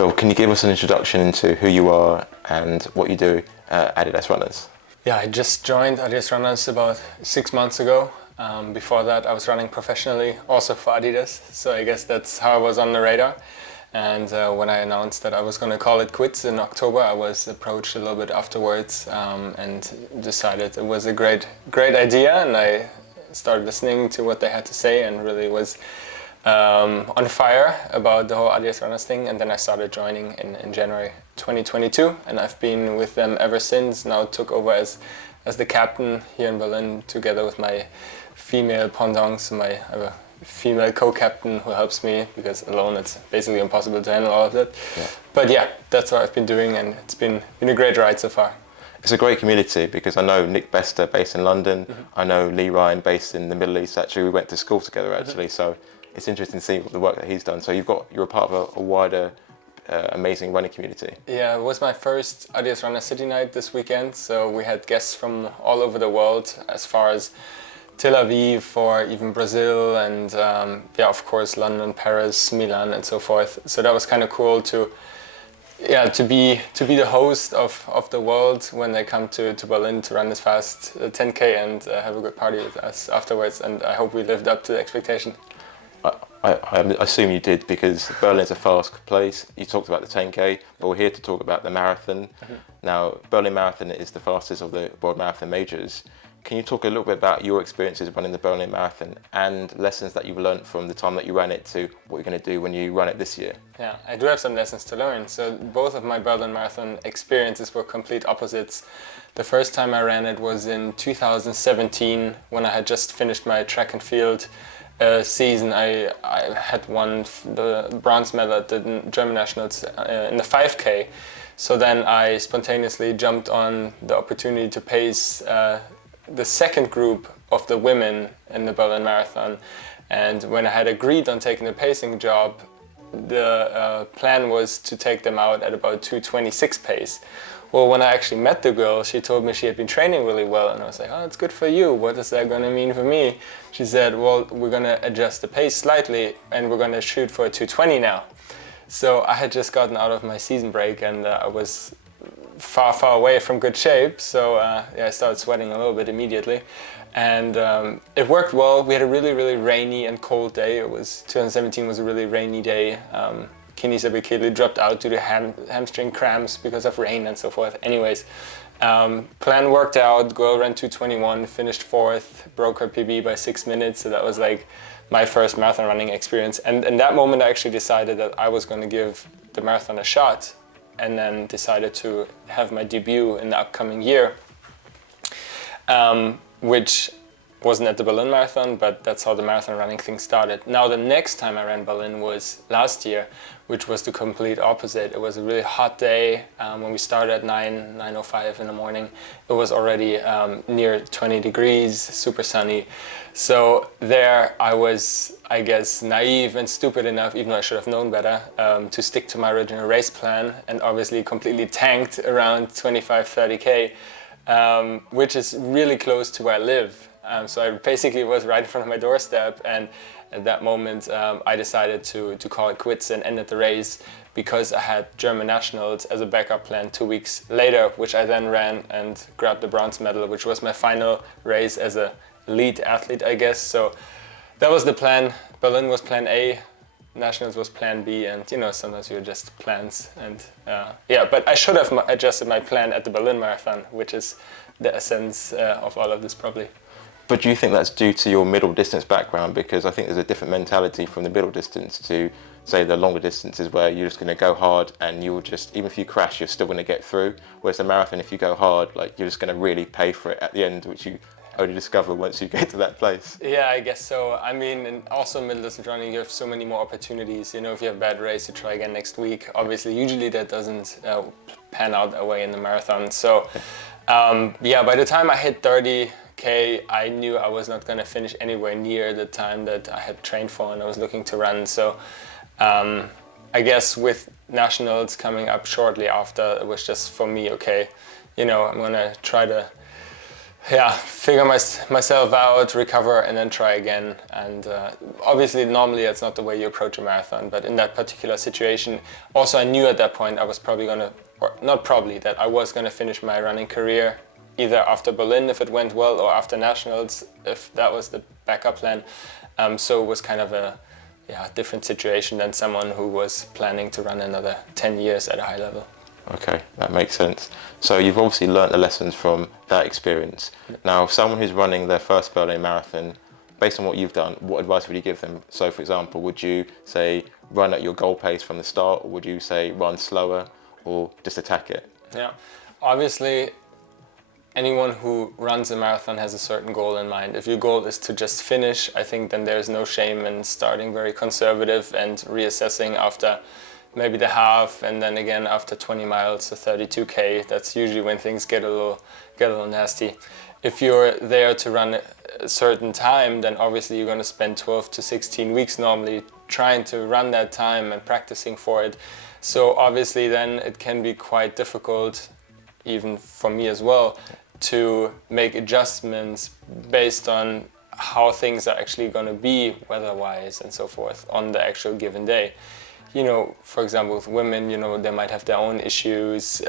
Phil, can you give us an introduction into who you are and what you do at Adidas Runners? Yeah, I just joined Adidas Runners about 6 months ago. Before that, I was running professionally, also for Adidas. So I guess that's how I was on the radar. And when I announced that I was going to call it quits in October, I was approached a little bit afterwards and decided it was a great idea. And I started listening to what they had to say and really was on fire about the whole Adidas Runners thing. And then I started joining in January 2022, and I've been with them ever since. Now took over as the captain here in Berlin, together with my female pendants. I have a female co-captain who helps me, because alone it's basically impossible to handle all of that. Yeah. But yeah, that's what I've been doing, and it's been a great ride so far. It's a great community, because I know Nick Bester based in London. I know Lee Ryan based in the Middle East. Actually, we went to school together actually, so it's interesting to see the work that he's done. So you're a part of a wider amazing running community. Yeah, it was my first Adidas Runner City Night this weekend, so we had guests from all over the world, as far as Tel Aviv or even Brazil, and of course London, Paris, Milan, and so forth. So that was kind of cool to be the host of the world when they come to Berlin to run this fast 10K and have a good party with us afterwards. And I hope we lived up to the expectation. I assume you did, because Berlin's a fast place. You talked about the 10K, but we're here to talk about the marathon. Now, Berlin Marathon is the fastest of the World Marathon majors. Can you talk a little bit about your experiences running the Berlin Marathon and lessons that you've learned from the time that you ran it to what you're going to do when you run it this year? Yeah, I do have some lessons to learn. So both of my Berlin Marathon experiences were complete opposites. The first time I ran it was in 2017, when I had just finished my track and field season. I had won the bronze medal at the German Nationals in the 5K. So then I spontaneously jumped on the opportunity to pace the second group of the women in the Berlin Marathon. And when I had agreed on taking the pacing job, the plan was to take them out at about 2:26 pace. Well, when I actually met the girl, she told me she had been training really well, and I was like, oh, it's good for you. What is that going to mean for me? She said, well, we're going to adjust the pace slightly, and we're going to shoot for a 2:20 now. So I had just gotten out of my season break, and I was far away from good shape. So I started sweating a little bit immediately. And it worked well. We had a really rainy and cold day. 2017 was a really rainy day. Kini Sabikili dropped out due to hamstring cramps because of rain and so forth. Anyways, plan worked out. Girl ran 2:21, finished 4th, broke her PB by 6 minutes. So that was like my first marathon running experience. And in that moment, I actually decided that I was going to give the marathon a shot, and then decided to have my debut in the upcoming year, which wasn't at the Berlin Marathon, but that's how the marathon running thing started. Now, the next time I ran Berlin was last year, which was the complete opposite. It was a really hot day. When we started at 9:05 in the morning, it was already near 20 degrees, super sunny. So there I was, I guess, naive and stupid enough, even though I should have known better, to stick to my original race plan, and obviously completely tanked around 25-30K, which is really close to where I live. So I basically was right in front of my doorstep, and at that moment I decided to call it quits and ended the race, because I had German Nationals as a backup plan 2 weeks later, which I then ran and grabbed the bronze medal, which was my final race as a elite athlete, I guess. So that was the plan. Berlin was plan A, Nationals was plan B, and sometimes you adjust plans. And but I should have adjusted my plan at the Berlin Marathon, which is the essence of all of this probably. But do you think that's due to your middle distance background? Because I think there's a different mentality from the middle distance to, say, the longer distances, where you're just going to go hard and you'll just, even if you crash, you're still going to get through. Whereas the marathon, if you go hard, like, you're just going to really pay for it at the end, which you only discover once you get to that place. Yeah, I guess so. I mean, and also middle distance running, you have so many more opportunities. If you have a bad race, you try again next week. Obviously, usually that doesn't pan out that way in the marathon. So, by the time I hit 30K, I knew I was not going to finish anywhere near the time that I had trained for and I was looking to run. So I guess with Nationals coming up shortly after, it was just for me, okay, I'm going to try to Yeah, figure myself out, recover, and then try again. And obviously, normally that's not the way you approach a marathon, but in that particular situation, also I knew at that point I was probably gonna, or not probably, that I was gonna finish my running career either after Berlin if it went well, or after nationals if that was the backup plan. So it was kind of a different situation than someone who was planning to run another 10 years at a high level. Okay, that makes sense. So you've obviously learnt the lessons from that experience. Now, someone who's running their first Berlin Marathon, based on what you've done, what advice would you give them? So, for example, would you say run at your goal pace from the start, or would you say run slower, or just attack it? Yeah, obviously, anyone who runs a marathon has a certain goal in mind. If your goal is to just finish, I think then there's no shame in starting very conservative and reassessing after maybe the half, and then again after 20 miles to 32k. That's usually when things get a little nasty. If you're there to run a certain time, then obviously you're going to spend 12 to 16 weeks normally trying to run that time and practicing for it. So obviously then it can be quite difficult, even for me as well, to make adjustments based on how things are actually going to be weather-wise and so forth on the actual given day. You know, for example, with women, you know, they might have their own issues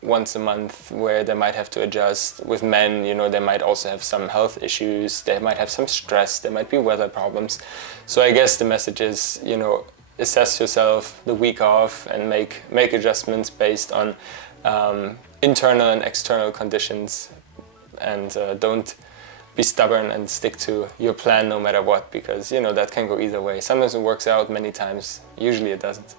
once a month where they might have to adjust. With men, you know, they might also have some health issues, they might have some stress, there might be weather problems. So I guess the message is, you know, assess yourself the week off and make adjustments based on internal and external conditions, and don't be stubborn and stick to your plan no matter what, because you know that can go either way. Sometimes it works out, many times usually it doesn't.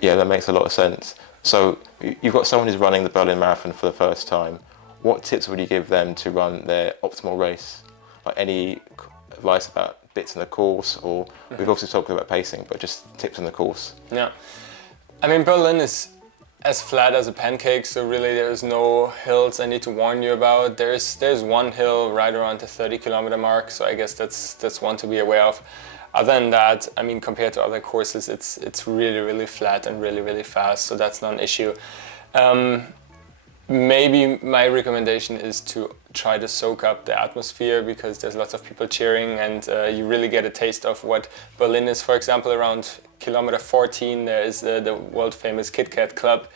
Yeah, that makes a lot of sense. So you've got someone who's running the Berlin Marathon for the first time. What tips would you give them to run their optimal race? Like any advice about bits in the course, or we've obviously talked about pacing, but just tips in the course? Yeah, I mean, Berlin is as flat as a pancake, so really there's no hills I need to warn you about. There's one hill right around the 30-kilometer mark, so I guess that's one to be aware of. Other than that, I mean, compared to other courses, it's really flat and really fast, so that's not an issue. Maybe my recommendation is to try to soak up the atmosphere, because there's lots of people cheering, and you really get a taste of what Berlin is. For example, around kilometer 14 there is the world famous Kit Kat Club,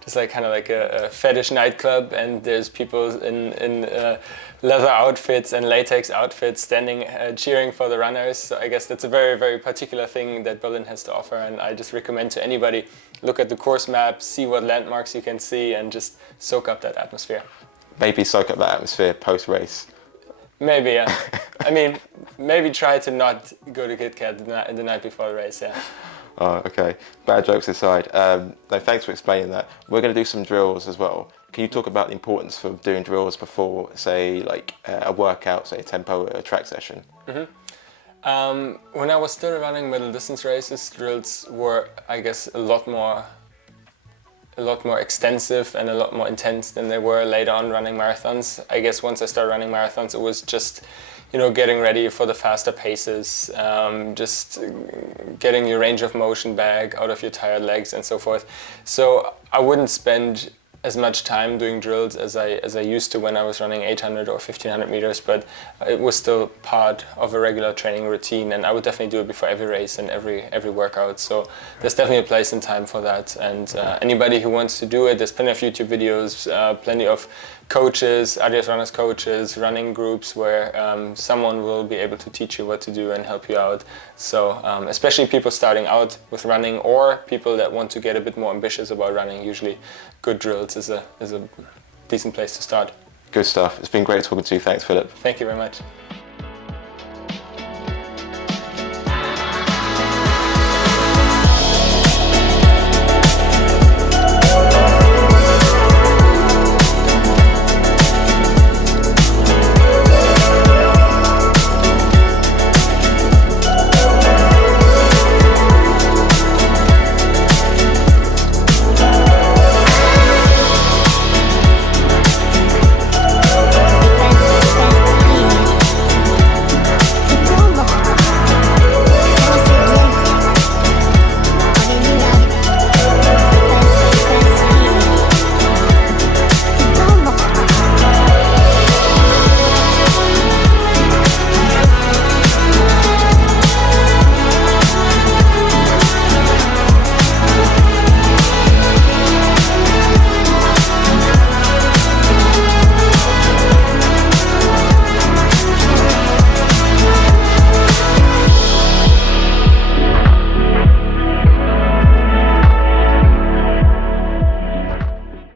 just like kind of like a fetish nightclub, and there's people in leather outfits and latex outfits standing cheering for the runners. So I guess that's a very particular thing that Berlin has to offer, and I just recommend to anybody, look at the course map, see what landmarks you can see, and just soak up that atmosphere. Maybe soak up that atmosphere post-race. Maybe, yeah. I mean, maybe try to not go to Kit Kat the night before the race, yeah. Oh, okay. Bad jokes aside, no, thanks for explaining that. We're going to do some drills as well. Can you talk about the importance of doing drills before, say, like a workout, say a tempo, a track session? When I was still running middle distance races, drills were, I guess, a lot more extensive and a lot more intense than they were later on running marathons. I guess once I started running marathons, it was just, you know, getting ready for the faster paces, just getting your range of motion back out of your tired legs and so forth. So I wouldn't spend as much time doing drills as I used to when I was running 800 or 1500 meters, but it was still part of a regular training routine, and I would definitely do it before every race and every workout. So there's definitely a place and time for that, and anybody who wants to do it, there's plenty of YouTube videos, plenty of coaches, adidas runners coaches, running groups where someone will be able to teach you what to do and help you out. So especially people starting out with running, or people that want to get a bit more ambitious about running, usually good drills is a decent place to start. Good stuff. It's been great talking to you. Thanks, Philipp. Thank you very much.